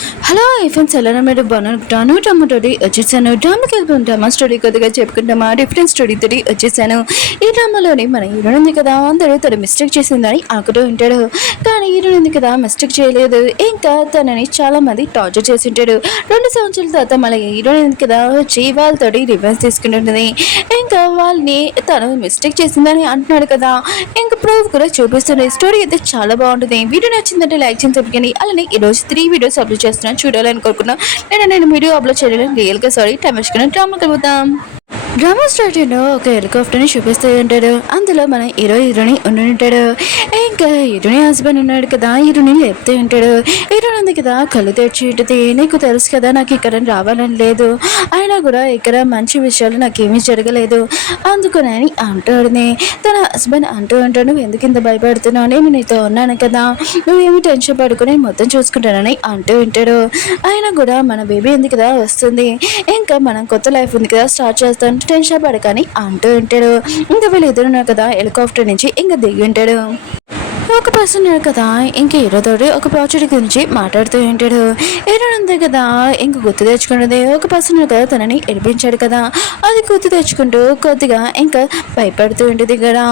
Hello friends, ఎలా మీరు బాగున్నాను. డ్రామాతోటి వచ్చేసాను. డ్రామాకి వెళ్తుంటామా స్టోరీ కొద్దిగా చెప్పుకుంటామా డిఫరెంట్ స్టోరీ తోటి వచ్చేసాను. ఈ డ్రామాలోని మన హీరో ఉంది కదా, అందరూ తను మిస్టేక్ చేసిందని ఆకుతూ ఉంటాడు. కానీ హీరో ఉంది కదా మిస్టేక్ చేయలేదు. ఇంకా తనని చాలా మంది టార్చర్ చేసి ఉంటాడు. 2 సంవత్సరాల తర్వాత మళ్ళీ హీరో ఉంది కదా వచ్చి వాళ్ళతోటి రివెన్స్ తీసుకుంటుంది. ఇంకా వాళ్ళని తను మిస్టేక్ చేసిందని అంటున్నాడు కదా, ఇంకా ప్రూఫ్ కూడా చూపిస్తుంది. స్టోరీ అయితే చాలా బాగుంటుంది. వీడియో నచ్చిందంటే లైక్ చేసి చెప్పండి. అలానే ఈరోజు 3 వీడియోస్ అప్లోడ్ చేస్తున్నాను, చూడాలని కోరుకున్నా. నేను వీడియో అప్లోడ్ చేయడానికి రియల్గా సారీ. టైం వేసుకుని డ్రామా కలుగుతాం. డ్రామా స్టార్టింగ్లో ఒక హెలికాప్టర్ని చూపిస్తూ ఉంటాడు. అందులో మన హీరోని ఉండి ఇంకా హీరోని హస్బెండ్ ఉన్నాడు కదా, హీరోని లేపుతూ ఉంటాడు. హీరోని ఉంది కదా కళ్ళు తెచ్చి ఉంటుంది. నీకు తెలుసు కదా నాకు ఇక్కడ రావాలని లేదు, అయినా కూడా ఇక్కడ మంచి విషయాలు నాకేమీ జరగలేదు అందుకుని అంటాడుని. తన హస్బెండ్ అంటూ ఉంటాడు, నువ్వు ఎందుకు ఇంత భయపడుతున్నావు, నేను నీతో ఉన్నాను కదా, నువ్వేమి టెన్షన్ పడుకుని మొత్తం చూసుకుంటానని అంటూ ఉంటాడు. అయినా కూడా మన బేబీ ఉంది కదా వస్తుంది, ఇంకా మనం కొత్త లైఫ్ ఉంది కదా స్టార్ట్ చేస్తాను, టెన్షన్ పడకని అంటూ ఉంటాడు. ఇంకా వీళ్ళు ఎదురున్నారు కదా హెలికాప్టర్ నుంచి ఇంకా దిగి ఉంటాడు. ఒక పర్సన్ కదా ఇంక హీరోతోటి ఒక ప్రాజెక్ట్ గురించి మాట్లాడుతూ ఉంటాడు. హీరో ఉంది కదా ఇంక గుర్తు తెచ్చుకున్నది. ఒక పర్సన్ కదా తనని ఏడిపించాడు కదా, అది గుర్తు తెచ్చుకుంటూ కొద్దిగా ఇంకా భయపడుతూ ఉంటుంది కదా.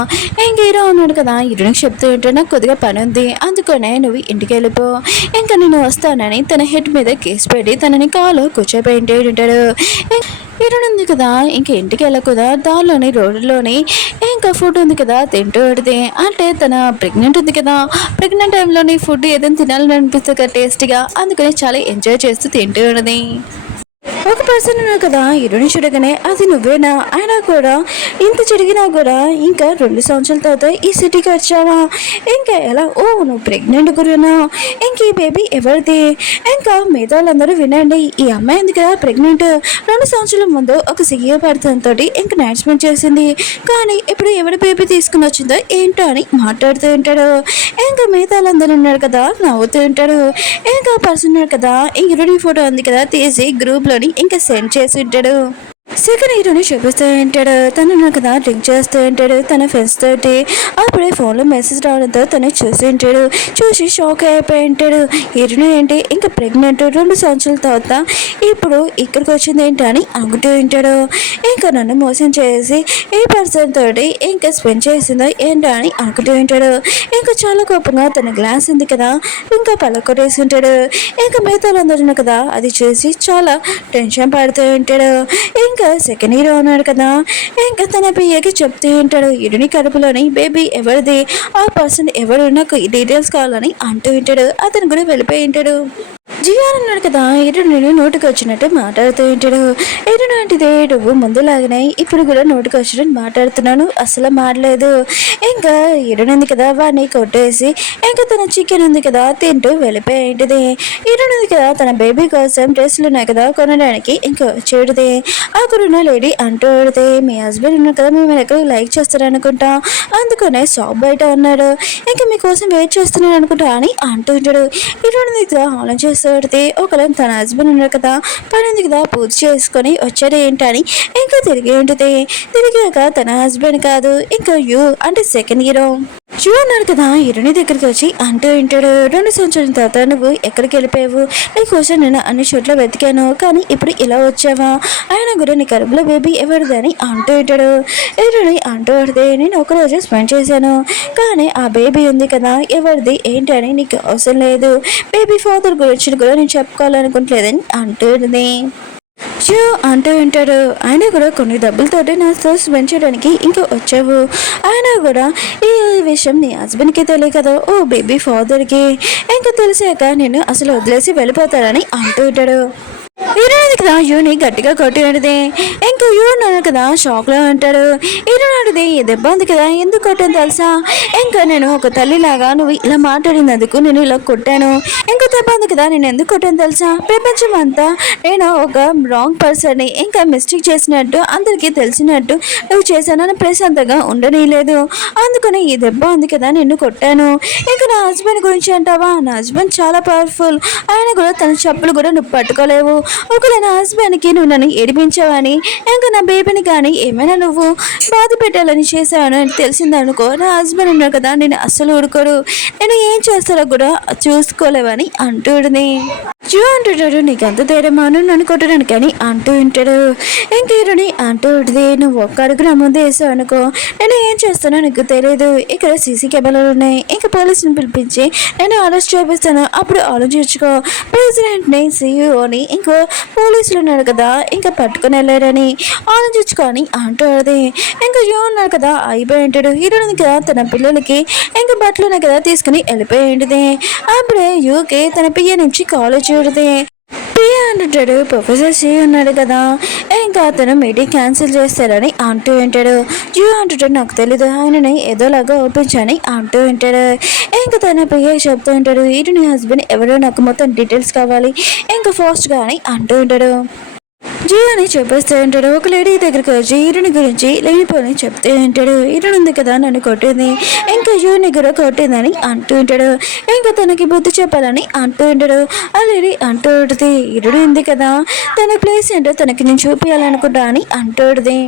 ఇంక హీరో ఉన్నాడు కదా హీరోనికి చెప్తూ ఉంటాడు, నాకు కొద్దిగా పని ఉంది అందుకనే నువ్వు ఇంటికి వెళ్ళిపో, ఇంకా నేను వస్తానని తన హెడ్ మీద కేసు పెట్టి తనని కాలు కూర్చోబెట్టి ఉంటాడు. హీరోయిన్ ఉంది కదా ఇంక ఇంటికి వెళ్ళకూడదా, దానిలోని రోడ్డులోని ఇంకా ఫుడ్ ఉంది కదా తింటూ పెడితే, అంటే తన ప్రెగ్నెంట్ ఉంది కదా, ప్రెగ్నెంట్ టైంలోని ఫుడ్ ఏదైనా తినాలని అనిపిస్తుంది కదా టేస్ట్గా, అందుకని చాలా ఎంజాయ్ చేస్తూ తింటూ ఉండదు. ఒక పర్సన్ ఉన్నాడు కదా హీరోని చూడగానే, అది నువ్వేనా, అయినా కూడా ఇంత జరిగినా కూడా ఇంకా 2 సంవత్సరాల తర్వాత ఈ సిటీకి వచ్చావా, ఇంకా ఎలా, ఓ నువ్వు ప్రెగ్నెంట్ గురునా, ఇంక ఈ బేబీ ఎవరిది, ఇంకా మిగతా వాళ్ళందరూ వినండి, ఈ అమ్మాయి ఉంది కదా ప్రెగ్నెంట్ 2 సంవత్సరాల ముందు ఒక సీఏ పర్సన్ తోటి ఇంకా అనౌన్స్మెంట్ చేసింది, కానీ ఇప్పుడు ఎవరి బేబీ తీసుకుని వచ్చిందో ఏంటో అని మాట్లాడుతూ ఉంటాడు. ఇంకా మిగతా వాళ్ళందరూ ఉన్నాడు కదా నవ్వుతూ ఉంటాడు. ఇంకా పర్సన్ ఉన్నాడు కదా ఈ హీరోని ఫోటో ఉంది కదా తీసి గ్రూప్లోని ఇంకా సెండ్ చేసి ఉంటాడు. సెకండ్ హీరోని చూపిస్తూ ఉంటాడు. తను కదా డ్రింక్ చేస్తూ ఉంటాడు తన ఫ్రెండ్స్ తోటి. అప్పుడే ఫోన్లో మెసేజ్ రావడంతో తను చూసి ఉంటాడు. చూసి షాక్ అయిపోయి ఉంటాడు. హీరోని ఏంటి ఇంకా ప్రెగ్నెంట్ 2 సంవత్సరాల తర్వాత ఇప్పుడు ఇక్కడికి వచ్చింది ఏంటి అని అనుకుంటూ ఉంటాడు. ఇంకా నన్ను మోసం చేసి ఈ పర్సన్ తోటి ఇంకా స్పెండ్ చేసిందో ఏంటో అని అనుకుంటూ ఉంటాడు. ఇంకా చాలా కోపంగా తన గ్లాస్ ఉంది కదా ఇంకా పలకొట్టేసి ఉంటాడు. ఇంకా మిగతా అందరూ కదా అది చూసి చాలా టెన్షన్ పడుతూ ఉంటాడు. ఇంకా సెకండ్ హీరో ఉన్నాడు కదా ఇంకా తన పియ్యకి చెప్తూ ఉంటాడు, ఇడుని కడుపులోని బేబీ ఎవరిది, ఆ పర్సన్ ఎవరు, నాకు డీటెయిల్స్ కావాలని అంటూ ఉంటాడు. అతను కూడా వెళ్ళిపోయి ఉంటాడు. జియాన్ అన్నాడు కదా ఎరుడు నోటికి వచ్చినట్టు మాట్లాడుతూ ఉంటాడు. ఎరుడు అంటిదే నువ్వు ముందులాగానే ఇప్పుడు కూడా నోటికి వచ్చినట్టు మాట్లాడుతున్నాను, అసలు మాడలేదు. ఇంకా ఎరుడు ఉంది కదా వాడిని కొట్టేసి ఇంకా తన చికెన్ ఉంది కదా తింటూ వెళ్ళిపోయి ఉంటుంది. ఎరుడు ఉంది కదా తన బేబీ కోసం డ్రెస్సులు ఉన్నాయి కదా కొనడానికి ఇంకా వచ్చేటిది. అక్కడున్న లేడీ అంటూ పెడితే, మీ హస్బెండ్ ఉన్నారు కదా మేము ఎక్కడ లైక్ చేస్తారనుకుంటా, అందుకనే షాప్ బయట ఉన్నాడు, ఇంకా మీకోసం వెయిట్ చేస్తున్నాడు అనుకుంటా అని అంటూ ఉంటాడు. ఎరుడు దగ్గర ఆలోచన చేస్తూ పెడితే ఒకవేళ తన హస్బెండ్ ఉన్నారు కదా పని ఉంది కదా పూజ చేసుకొని వచ్చాడు ఏంటని ఇంకా తిరిగి ఉంటుంది. తిరిగాక తన హస్బెండ్ కాదు ఇంకా యూ అంటే సెకండ్ హీరో యూ అన్నాడు కదా హీరోని దగ్గరికి వచ్చి అంటూ ఉంటాడు, 2 సంవత్సరాల తర్వాత నువ్వు ఎక్కడికి వెళ్ళిపోయావు, నీకోసం నేను అన్ని చోట్ల వెతికాను కానీ ఇప్పుడు ఇలా వచ్చావా, ఆయన కూడా నీ కడుపులో బేబీ ఎవరిదని అంటూ ఉంటాడు. హీరోని అంటూ పడితే, నేను ఒకరోజు స్పెండ్ చేశాను కానీ ఆ బేబీ ఉంది కదా ఎవరిది ఏంటని నీకు అవసరం లేదు, బేబీ ఫాదర్ గురించి కూడా నేను చెప్పుకోవాలనుకుంటలేదని అంటుంది. షూ అంటూ ఉంటాడు. ఆయన కూడా కొన్ని డబ్బులతోటి నాతో స్పెండ్ చేయడానికి ఇంకా వచ్చావు, ఆయన కూడా ఈ విషయం నీ హస్బెండ్కి తెలియదు కదా, ఓ బేబీ ఫాదర్కి ఇంకా తెలిసాక నేను అసలు వదిలేసి వెళ్ళిపోతాడని అంటూ ఉంటాడు. హీరోయిన్ కదా యూని గట్టిగా కొట్టినది. ఇంకా యూ అన్నాడు కదా షాక్లో ఉంటాడు. హీరోయిన్ అడిది దెబ్బ ఉంది కదా ఎందుకు కొట్టాను తెలుసా, ఇంకా నేను ఒక తల్లిలాగా నువ్వు ఇలా మాట్లాడినందుకు నేను ఇలా కొట్టాను, ఇంకా దెబ్బ ఉంది కదా నేను ఎందుకు కొట్టాను తెలుసా, ప్రపంచం అంతా నేను ఒక రాంగ్ పర్సన్ని ఇంకా మిస్టేక్ చేసినట్టు అందరికీ తెలిసినట్టు నువ్వు చేశానని ప్రశాంతంగా ఉండనీయలేదు, అందుకని ఈ దెబ్బ ఉంది కదా నిన్ను కొట్టాను. ఇంకా నా హస్బెండ్ గురించి అంటావా, నా హస్బెండ్ చాలా పవర్ఫుల్, ఆయన కూడా తన చెప్పులు కూడా నువ్వు పట్టుకోలేవు, ఒకవేళ నా హస్బెండ్కి నువ్వు నన్ను ఏడిపించావని ఇంకా నా బేబీని కానీ ఏమైనా నువ్వు బాధ పెట్టాలని చేశాను అని తెలిసిందనుకో, నా హస్బెండ్ ఉన్నాడు కదా నేను అస్సలు ఊరుకోడు, నేను ఏం చేస్తారో కూడా చూసుకోలేవని అంటుంది. జో అంటుంటాడు, నీకంత ధైర్యమా నన్ను అనుకుంటున్నాను కానీ అంటూ ఉంటాడు. ఇంక హీరోని అంటూ ఉంటుంది, నువ్వు ఒక్క అడుగు నా ముందు వేసావు అనుకో, నేను ఏం చేస్తానో నీకు తెలియదు. ఇక్కడ సీసీ కెమెరాలు ఉన్నాయి, ఇంకా పోలీసుని పిలిపించి నేను అరెస్ట్ చేపిస్తాను, అప్పుడు ఆలోచించుకో. ప్రెసిడెంట్ని, సీఈఓని ఇంకో పోలీసులు ఉన్నారు కదా, ఇంకా పట్టుకుని వెళ్ళారని ఆలోచించుకొని అంటుంది. ఇంకా జో ఉన్నారు కదా అయిపోయి ఉంటాడు. హీరోని కదా తన పిల్లలకి ఇంకా బట్టలు ఉన్నాయి కదా తీసుకుని వెళ్ళిపోయి ఉంటుంది. అప్పుడే యూకి తన పియ్య నుంచి కాల్ చూడదే. పియ్య అంటుంటాడు, ప్రొఫెసర్ సి ఉన్నాడు కదా, ఇంకా అతను మీటింగ్ క్యాన్సిల్ చేస్తారని అంటూ ఉంటాడు. జియో అంటుంటాడు, నాకు తెలీదు, ఆయనని ఏదోలాగా ఒప్పించని అంటూ ఉంటాడు. ఇంకా తన పియ్య చెప్తూ ఉంటాడు, ఇటు నీ హస్బెండ్ ఎవరో నాకు మొత్తం డీటెయిల్స్ కావాలి ఇంకా ఫాస్ట్గా అని అంటూ ఉంటాడు. జియోని చెప్పేస్తూ ఉంటాడు. ఒక లేడీ దగ్గరికి వచ్చి హీరోని గురించి లేనిపోని చెప్తూ ఉంటాడు. హీరోని ఉంది కదా నన్ను కొట్టింది, ఇంకా జియోని కూడా కొట్టిందని అంటూ ఉంటాడు. ఇంకా తనకి బుద్ధి చెప్పాలని అంటూ ఉంటాడు. ఆ లేడీ అంటూ ఉంటుంది, హీరోని ఉంది కదా తన ప్లేస్ ఏంటో తనకి నేను చూపించాలనుకుంటా అని అంటూ ఉంటుంది.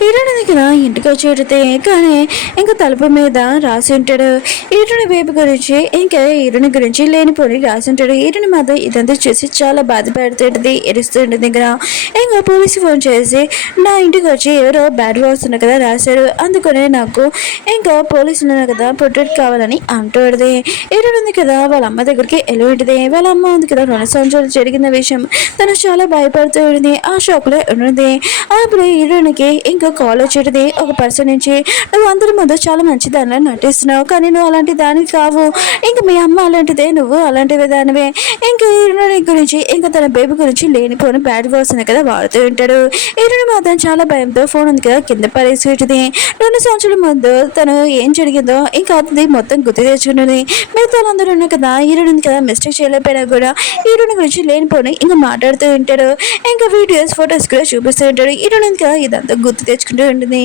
హీరోని దగ్గర ఇంటికి వచ్చేటితే కానీ ఇంకా తలుపు మీద రాసి ఉంటాడు హీరోని బేబీ గురించి, ఇంకా హీరోని గురించి లేనిపోని రాసి ఉంటాడు. హీరోని మాత్రం ఇదంతా చూసి చాలా బాధపడుతుంటుంది, ఎరుస్తుంటుంది. దగ్గర ఇంకా పోలీసు ఫోన్ చేసి నా ఇంటికి వచ్చి ఎవరో బ్యాడ్ వర్డ్స్ ఉన్నా కదా రాశారు, అందుకనే నాకు ఇంకా పోలీసులు ఉన్నారు కదా ప్రొటెక్ట్ కావాలని అంటుంది. హీరోని ఉంది కదా వాళ్ళ అమ్మ దగ్గరికి వెళ్ళి ఉంటుంది. వాళ్ళ అమ్మ ఉంది కదా 2 సంవత్సరాలు జరిగిన విషయం తను చాలా భయపడుతూ ఉంటుంది, ఆ షాక్లో ఉంటుంది. అప్పుడు హీరోనికి ఇంకా కాల్ వచ్చేది ఒక పర్సన్ నుంచి, నువ్వు అందరి ముందు చాలా మంచిదానిలా నటిస్తున్నావు కానీ నువ్వు అలాంటి దానికి కావు, ఇంకా మీ అమ్మ అలాంటిదే, నువ్వు అలాంటివి దానివే. ఇంకా హీరోని గురించి ఇంకా తన బేబీ గురించి లేనిపోని బ్యాడ్ వర్డ్స్ కదా వాడుతూ ఉంటాడు. హీరోని మాత్రం చాలా భయంతో ఫోన్ ఉంది కదా కింద పడేసి ఉంటుంది. 2 సంవత్సరాల ముందు తను ఏం జరిగిందో ఇంకా అది మొత్తం గుర్తు తెచ్చుకున్నది. మిగతా అందరూ ఉన్నారు కదా హీరోని కదా మిస్టేక్ చేయలేకపోయినా కూడా హీరోని గురించి లేనిపోని ఇంకా మాట్లాడుతూ ఉంటాడు. ఇంకా వీడియోస్ ఫొటోస్ కూడా చూపిస్తూ ఉంటాడు. హీరోని కదా ఇదంతా గుర్తు తెచ్చుకుంటూ ఉంటుంది.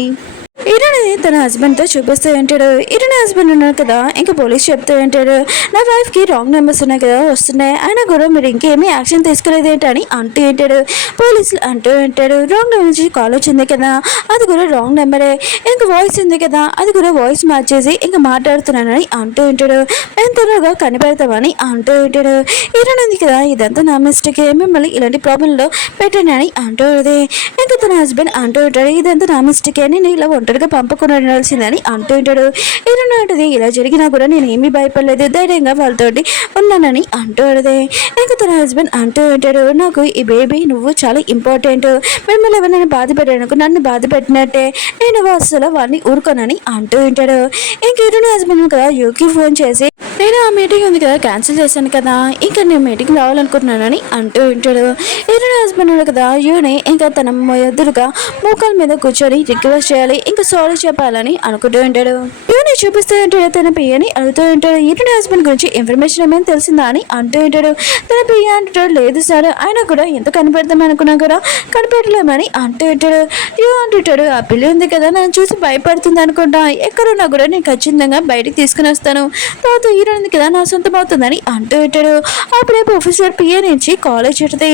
హీరోని తన హస్బెండ్తో చూపిస్తూ ఉంటాడు. హీరోని హస్బెండ్ ఉన్నారు కదా ఇంకా పోలీస్ చెప్తూ ఉంటాడు, నా వైఫ్కి రాంగ్ నెంబర్స్ ఉన్నాయి కదా వస్తున్నాయి, అయినా కూడా మీరు ఇంకేమీ యాక్షన్ తీసుకోలేదు ఏంటని అంటూ ఉంటాడు. పోలీసులు అంటూ ఉంటాడు, రాంగ్ నెంబర్ నుంచి కాల్ వచ్చింది కదా అది కూడా రాంగ్ నెంబరే, ఇంకా వాయిస్ ఉంది కదా అది కూడా వాయిస్ మార్చేసి ఇంకా మాట్లాడుతున్నానని అంటూ ఉంటాడు. మేము త్వరగా కనిపెడతామని అంటూ ఉంటాడు. హీరోని ఉంది కదా ఇదంతా నా మిస్టేకే, మిమ్మల్ని ఇలాంటి ప్రాబ్లంలో పెట్టానని అంటూ ఉంటుంది. ఇంకా తన హస్బెండ్ అంటూ ఉంటాడు, ఇదంతా నా మిస్టేకే, నేను ఇలా ఒంటరిగా పంపకుండా ఉండాల్సిందని అంటూ ఉంటాడు. హీరోని అంటది, ఇలా జరిగినా కూడా నేను ఏమీ భయపడలేదు, ధైర్యంగా వాళ్ళతోటి ఉన్నానని అంటూ ఉంటుంది. ఇంకా తన హస్బెండ్ అంటూ ఉంటాడు, నాకు ఈ బేబీ నువ్వు చాలా ఇంపార్టెంట్, మిమ్మల్ని ఎవరైనా బాధ పెట్టాను నన్ను బాధ పెట్టినట్టే, నేను అసలు వాడిని ఊరుకోనని అంటూ ఉంటాడు. ఇంక హీరోని హస్బెండ్ కదా యూకి ఫోన్ చేసి, నేను ఆ మీటింగ్ ఉంది కదా క్యాన్సిల్ చేశాను కదా, ఇంకా నేను మీటింగ్ రావాలనుకుంటున్నానని అంటూ ఉంటాడు. హీరోని హస్బెండ్ కదా యూని ఇంకా తన ఎదురుగా మోకాల మీద కూర్చొని రిక్వెస్ట్ చేయాలి, ఇంకా సారీ చెప్పాలని అనుకుంటూ ఉంటాడు. యూని చూపిస్తూ ఉంటాడు, తన పియ్యని అడుగుతూ ఉంటాడు, హీరోని హస్బెండ్ గురించి ఇన్ఫర్మేషన్ ఏమైనా తెలిసిందా అని అంటూ ఉంటాడు. తన పియ్య అంటాడు, లేదు సార్, ఆయన కూడా ఎంత కనిపెడతాం అనుకున్నా కూడా కనిపెట్టలేమని అంటూ ఉంటాడు. యూ అంటుంటాడు, ఆ పిల్లి ఉంది కదా నన్ను చూసి భయపడుతుంది అనుకుంటా, ఎక్కడున్నా కూడా నేను ఖచ్చితంగా బయటికి తీసుకుని వస్తాను, తర్వాత హీరో ఉంది కదా నా సొంతం అవుతుందని అంటూ ఉంటాడు. అప్పుడే ప్రొఫెసర్ పిఏ నుంచి కాలేజ్ ఉంటుంది.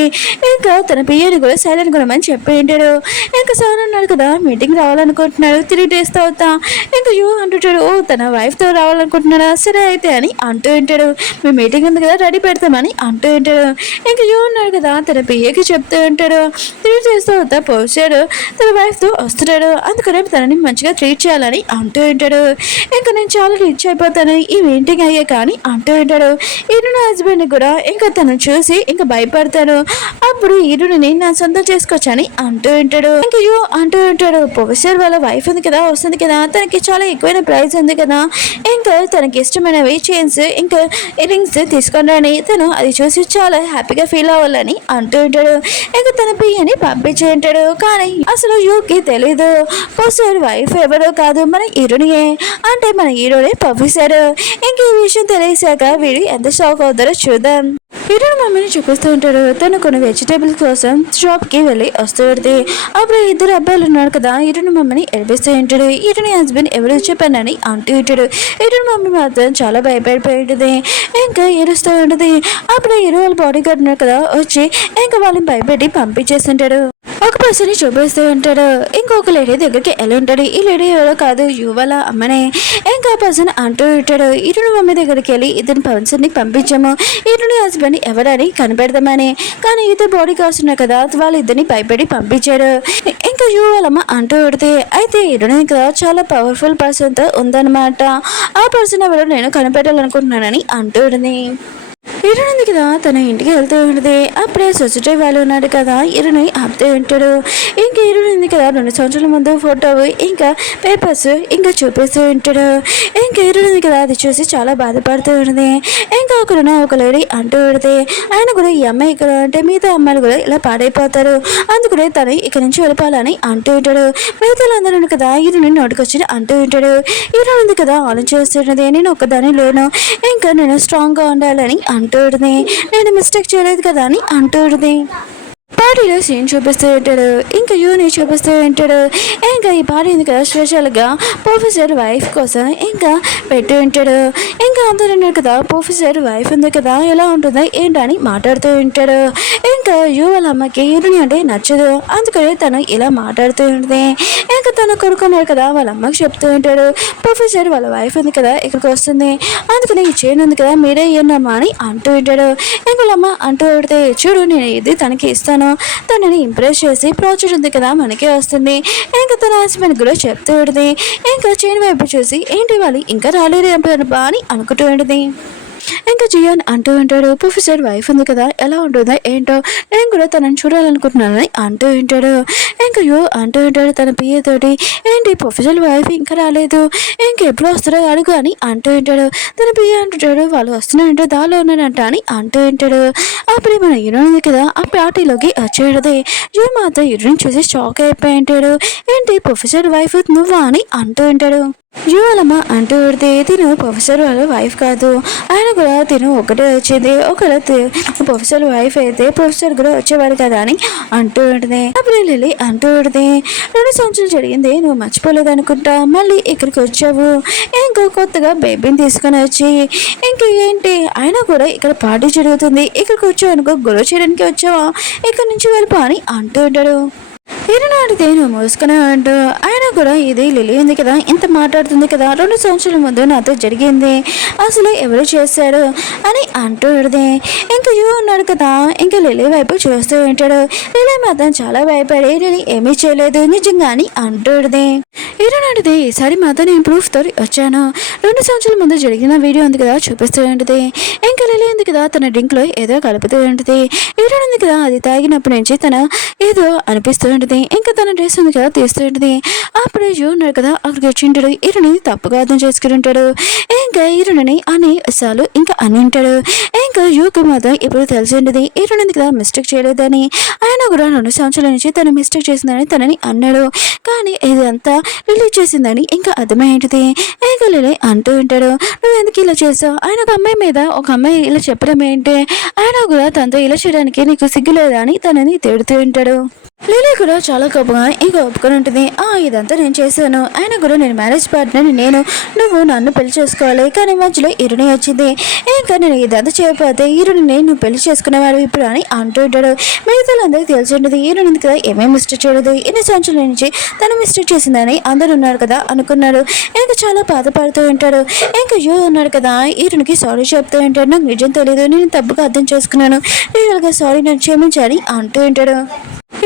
ఇంకా తన పిఏని కూడా సైలెంట్ కొనమని చెప్పి ఉంటాడు. ఇంకా సార్ అన్నాడు కదా మీటింగ్ రావాలనుకుంటున్నాడు 3 days తర్వాత, ఇంకా యూ అంటుంటాడు, ఓ తన వైఫ్తో రావాలనుకుంటున్నాడా, సరే అయితే అని అంటూ ఉంటాడు. మీ మీటింగ్ ఉంది కదా రెడీ పెడతామని అంటూ ఉంటాడు. ఇంకా యూ ఉన్నాడు కదా తన పిఏకి చెప్తూ ఉంటాడు, 3 days తర్వాత ప్రొఫెసర్ తన వైఫ్తో వస్తున్నాడు, అందుకనే తనని మంచిగా ట్రీట్ చేయాలని అంటూ ఉంటాడు. ఇంకా నేను చాలా రిచ్ అయిపోతాను ఈ మీటింగ్ అయ్యే కానీ అంటూ ఉంటాడు. హీరోని హస్బెండ్ కూడా ఇంకా తను చూసి ఇంకా భయపడతాడు, అప్పుడు హీరోని నా సొంతం చేసుకోవచ్చని అంటూ ఉంటాడు. ఇంకా యూ అంటూ ఉంటాడు, ప్రొఫెసర్ వాళ్ళ వైఫ్ ఉంది కదా వస్తుంది కదా, తనకి చాలా ఎక్కువైన ప్రైజ్ ఉంది కదా, ఇంకా తనకి ఇష్టమైనవి చైన్స్ ఇంకా ఇయరింగ్స్ తీసుకుని తను అది చూసి చాలా హ్యాపీగా ఫీల్ అవ్వాలని అంటూ ఉంటాడు. ఇంకా తన పియ్యని పంపించి ఉంటాడు. కానీ అసలు యూకి తెలీదు ప్రొఫెసర్ వైఫ్ ఎవరో కాదు మన హీరోనియే, అంటే మన హీరోనే ప్రొఫెసర్. ఇంక ఈ విషయం తెలిసాక వీడు ఎంత షాక్ అవుతారో చూద్దాం. హీరోని మమ్మీని చూపిస్తూ ఉంటాడు, తను కొన్ని వెజిటేబుల్స్ కోసం షాప్కి వెళ్ళి వస్తూ ఉంటుంది. అప్పుడు 2 అబ్బాయిలు ఉన్నారు కదా హీరోని మమ్మీని ఏడిపిస్తూ ఉంటాడు. హీరోని హస్బెండ్ ఎవరు చెప్పానని అంటూ ఉంటాడు. హీరోని మమ్మీ మాత్రం చాలా భయపడిపోయి ఉంటుంది, ఇంకా ఏడుస్తూ ఉంటుంది. అప్పుడు హీరో వాళ్ళ బాడీ గార్డ్ ఉన్నారు కదా వచ్చి ఇంకా వాళ్ళని భయపెట్టి పంపించేస్తుంటాడు. ఒక పర్సన్ చూపిస్తూ ఉంటాడు. ఇంకొక లేడీ దగ్గరికి వెళ్ళి ఉంటాడు. ఈ లేడీ ఎవరో కాదు యువల అమ్మనే. ఇంకా పర్సన్ అంటూ ఉంటాడు, హీరోని మమ్మీ దగ్గరికి వెళ్ళి ఇతని పర్సన్ని పంపించాము, హీరోని హస్బెండ్ ఎవరని కనిపెడదామని. కానీ ఇద్దరు బాడీ గార్డ్స్ ఉన్నారు కదా, వాళ్ళిద్దరిని భయపడి పంపించారు. ఇంకా యూ వాళ్ళమ్మ అంటూ పెడితే అయితే హీరోయిన్ కదా చాలా పవర్ఫుల్ పర్సన్తో ఉందన్నమాట. ఆ పర్సన్ ఎవరో నేను కనిపెట్టాలనుకుంటున్నానని అంటూ హీరోయిన్ కదా తన ఇంటికి వెళ్తూ ఉంటుంది. అప్పుడే సొసైటీ వాళ్ళు ఉన్నాడు కదా, హీరోని ఆపుతూ ఉంటాడు. ఇంకా హీరోయిన్ కదా 2 సంవత్సరాల ముందు ఫోటో ఇంకా పేపర్స్ ఇంకా చూపిస్తూ ఉంటాడు. ఇంకా హీరోయిన్ కదా అది చూసి చాలా బాధపడుతూ ఉంటుంది. ఇంకా అక్కడున్న ఒక లేడీ అంటూ పెడితే ఆయన కూడా ఈ అమ్మాయి ఇక్కడ అంటే మిగతా అమ్మాయిలు కూడా ఇలా పాడైపోతారు, అందుకనే తను ఇక్కడ నుంచి వెళ్ళిపోవాలని అంటూ ఉంటాడు. మిగతా అందరూ కదా హీరోని నోటికొచ్చి అంటూ ఉంటాడు. హీరోయిన్ కదా ఆలోచిస్తున్నది నేను ఒక్కదాని లేను, ఇంకా నేను స్ట్రాంగ్గా ఉండాలని అంటూడిది. నేను మిస్టేక్ చేయలేదు కదా అని అంటూడిది. పార్టీలో సీన్ చూపిస్తూ ఉంటాడు. ఇంకా యూని చూపిస్తూ ఉంటాడు. ఇంకా ఈ పార్టీ ఉంది కదా స్పెషల్గా ప్రొఫెసర్ వైఫ్ కోసం ఇంకా పెట్టి ఉంటాడు. ఇంకా అందరూ ఉన్నారు కదా ప్రొఫెసర్ వైఫ్ ఉంది కదా ఎలా ఉంటుందో ఏంటని మాట్లాడుతూ ఉంటాడు. ఇంకా యూ వాళ్ళ అమ్మకి హీరోని అంటే నచ్చదు, అందుకని తను ఇలా మాట్లాడుతూ ఉంటుంది. ఇంకా తను కొడుకున్నాడు కదా వాళ్ళ అమ్మకి చెప్తూ ఉంటాడు ప్రొఫెసర్ వాళ్ళ వైఫ్ ఉంది కదా ఇక్కడికి వస్తుంది, అందుకని ఈ చైన్ ఉంది కదా మీరే ఇయ్యన్నమ్మా అని అంటూ ఉంటాడు. ఇంకా వాళ్ళ అమ్మ అంటూ పెడితే చూడు నేను ఇది తనకి ఇస్తాను, తనని ఇంప్రెస్ చేసి ప్రాజెక్ట్ ఉంది కదా మనకే వస్తుంది. ఇంకా తన హస్బెండ్ కూడా చెప్తూ ఉంటుంది. ఇంకా చైన్ వైపు చూసి ఏంటి వాళ్ళు ఇంకా రాలేదు అని అనుకుంటూ ఉంటుంది. ఇంకా జియాన్ అంటూ ఉంటాడు ప్రొఫెసర్ వైఫ్ ఉంది కదా ఎలా ఉంటుందో ఏంటో నేను కూడా తనని చూడాలనుకుంటున్నానని అంటూ ఉంటాడు. ఇంకా యూ అంటూ ఉంటాడు తన పిఏ తోటి ఏంటి ప్రొఫెసర్ వైఫ్ ఇంకా రాలేదు, ఇంకెప్పుడు వస్తారో అడుగు అని అంటూ ఉంటాడు. తన పిఏ అంటుంటాడు వాళ్ళు వస్తున్నారంటే దానిలో ఉన్నారంట అని అంటూ ఉంటాడు. అప్పుడే మన హీరోయిన్ కదా ఆ పార్టీలోకి వచ్చేది. యూ మాత్రం హీరోయిన్ చూసి షాక్ అయిపోయి ఉంటాడు. ఏంటి ప్రొఫెసర్ వైఫ్ నువ్వా అని అంటూ ఉంటాడు. జీవాలమ్మ అంటూ పెడితే తిను ప్రొఫెసర్ వాళ్ళ వైఫ్ కాదు, ఆయన కూడా తిను ఒకటే వచ్చింది, ఒకవేళ ప్రొఫెసర్ వైఫ్ అయితే ప్రొఫెసర్ కూడా వచ్చేవాడు కదా అని అంటూ ఉంటుంది. అప్పుడు లిల్లీ అంటూ పెడితే 2 సంవత్సరాలు జరిగింది నువ్వు మర్చిపోలేదు అనుకుంటా, మళ్ళీ ఇక్కడికి వచ్చావు ఇంకో కొత్తగా బేబీని తీసుకొని వచ్చి ఇంకా ఏంటి అయినా కూడా ఇక్కడ పార్టీ జరుగుతుంది ఇక్కడికి వచ్చావు అనుకో గొడవ చేయడానికి వచ్చావా, ఇక్కడి నుంచి వెళ్ళిపో అని అంటూ ఉంటాడు. ఈనాడితే నువ్వు మోసుకునే అంటూ ఆయన కూడా ఇది లిల్లీ ఉంది కదా ఇంత మాట్లాడుతుంది కదా 2 సంవత్సరాల ముందు నాతో జరిగింది అసలు ఎవరు చేశాడు అని అంటూ విడితే ఇంకా యూ ఉన్నాడు కదా ఇంకా లిల్లీ వైపు చూస్తూ ఉంటాడు. లిల్లీ మాత్రం చాలా భయపడి నేను ఏమీ చేయలేదు నిజంగా అని అంటూ విడితే ఈనాడితే ఈసారి మాత్రం నేను ప్రూఫ్ తో వచ్చాను, 2 సంవత్సరాల ముందు జరిగిన వీడియో ఉంది కదా చూపిస్తూ ఉంటుంది. ఇంకా లిల్లీ ఉంది కదా తన డ్రింక్ లో ఏదో కలుపుతూ ఉంటుంది. ఈరోజు ఉంది కదా అది తాగినప్పటి నుంచి తన ఏదో అనిపిస్తూ ఉంటుంది. ఇంకా తన డ్రెస్ ఉంది కదా తీస్తూ ఉంటుంది. అప్పుడే యూ ఉన్నాడు కదా అక్కడికి వచ్చి ఉంటాడు. ఈరుని తప్పుగా అర్థం చేసుకుని ఉంటాడు. ఇంకా ఈరుని అనే సార్లు ఇంకా అని ఉంటాడు. ఇంకా యూకి మాత్రం ఇప్పుడు తెలిసి ఉంటుంది ఈరుని ఉంది కదా మిస్టేక్ చేయలేదని, ఆయన కూడా 2 సంవత్సరాల నుంచి తను మిస్టేక్ చేసిందని తనని అన్నాడు. కానీ ఇదంతా రిలీజ్ చేసిందని ఇంకా అర్థమైంటుంది. ఇంకా లిల్లీ అంటూ ఉంటాడు నువ్వు ఎందుకు ఇలా చేసావు, ఆయన ఒక అమ్మాయి మీద ఒక అమ్మాయి ఇలా చెప్పడం ఏంటి, ఆయన కూడా తనతో ఇలా చేయడానికి నీకు సిగ్గులేదా అని తనని తిడుతూ ఉంటాడు. లిల్లీ కూడా చాలా కోపంగా ఇంకా ఒప్పుకొని ఉంటుంది. ఇదంతా నేను చేశాను, ఆయన కూడా నేను మ్యారేజ్ పార్ట్నర్ని, నువ్వు నన్ను పెళ్లి చేసుకోవాలి, కానీ మధ్యలో ఇరుని వచ్చింది, ఇంకా నేను ఇదంతా చేయకపోతే ఈరుని నువ్వు పెళ్లి చేసుకునేవాడు ఇప్పుడు అని అంటూ ఉంటాడు. మిగతా అందరికీ తెలిసి ఉంటుంది ఈరుని కదా ఏమేమి మిస్టేక్ చేయలేదు, 2 సంవత్సరాల నుంచి తను మిస్టేక్ చేసిందని అందరూ ఉన్నారు కదా అనుకున్నాడు. ఇంకా చాలా బాధపడుతూ ఉంటాడు. ఇంకా యూ ఉన్నాడు కదా ఈరునికి సారీ చెప్తూ ఉంటాడు. నాకు నిజం తెలియదు, నేను తప్పుగా అర్థం చేసుకున్నాను, నేను సారీ నన్ను క్షమించాలి అంటూ ఉంటాడు.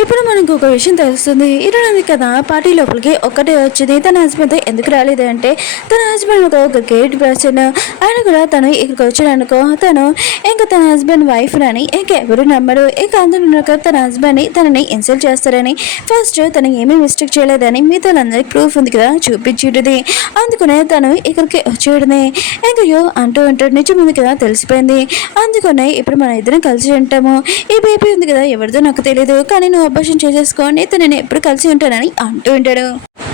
ఇప్పుడు మనకు ఒక విషయం తెలుస్తుంది. ఈరోజు కదా పార్టీ లోపలికి ఒక్కటే వచ్చింది, తన హస్బెండ్ ఎందుకు రాలేదు అంటే తన హస్బెండ్ ఒక గేట్ పర్సన్, ఆయన కూడా తను ఇక్కడికి వచ్చాడనుకో తను ఇంకా తన హస్బెండ్ వైఫ్ అని ఇంకెవరు నమ్మరు. ఇంకా అందరూ తన హస్బెండ్ని తనని ఇన్సల్ట్ చేస్తారని ఫస్ట్ తను ఏమీ మిస్టేక్ చేయలేదని మిగతా అందరికి ప్రూఫ్ ఉంది కదా చూపించుంటుంది, అందుకనే తను ఇక్కడికి వచ్చేయడమే. ఇంకా యో అంటూ ఉంటాడు నిజం ఉంది కదా తెలిసిపోయింది, అందుకనే ఇప్పుడు మన ఇద్దరం కలిసి ఉంటాము, ఈ బేబీ ఉంది కదా ఎవరిదో నాకు తెలియదు, కానీ నువ్వు అబార్షన్ చేసేసుకోండి నేను ఎప్పుడు కలిసి ఉంటానని అంటూ ఉంటాడు.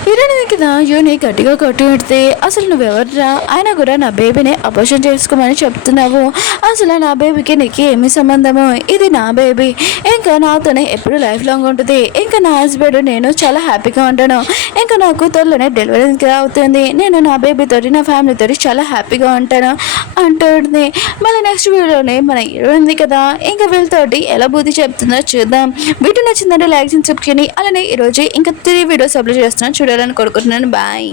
హీరోయిన్ కదా యూని గట్టిగా కొట్టి పెడితే అసలు నువ్వెవర్రా, ఆయన కూడా నా బేబీని అబార్షన్ చేసుకోమని చెప్తున్నావు, అసలు నా బేబీకి నీకు ఏమి సంబంధము, ఇది నా బేబీ ఇంకా నాతోనే ఎప్పుడు లైఫ్ లాంగ్ ఉంటుంది, ఇంకా నా హస్బెండ్ నేను చాలా హ్యాపీగా ఉంటాను, ఇంకా నాకు త్వరలోనే డెలివరీ అవుతుంది, నేను నా బేబీతో నా ఫ్యామిలీతో చాలా హ్యాపీగా ఉంటాను అంటూ ఉంటుంది. మళ్ళీ నెక్స్ట్ వీడియోలోనే మన హీరోయిన్ కదా ఇంకా వీళ్ళతోటి ఎలా బుద్ధి చెప్తుందో చూద్దాం. వీడియో నచ్చిందంటే లైక్ చేసి సబ్స్క్రైబ్ చేయండి. అలానే ఈరోజు ఇంకా 3 వీడియోస్ అప్లోడ్ చేస్తున్నాను, చూడాలని కోరుకుంటున్నాను. బాయ్.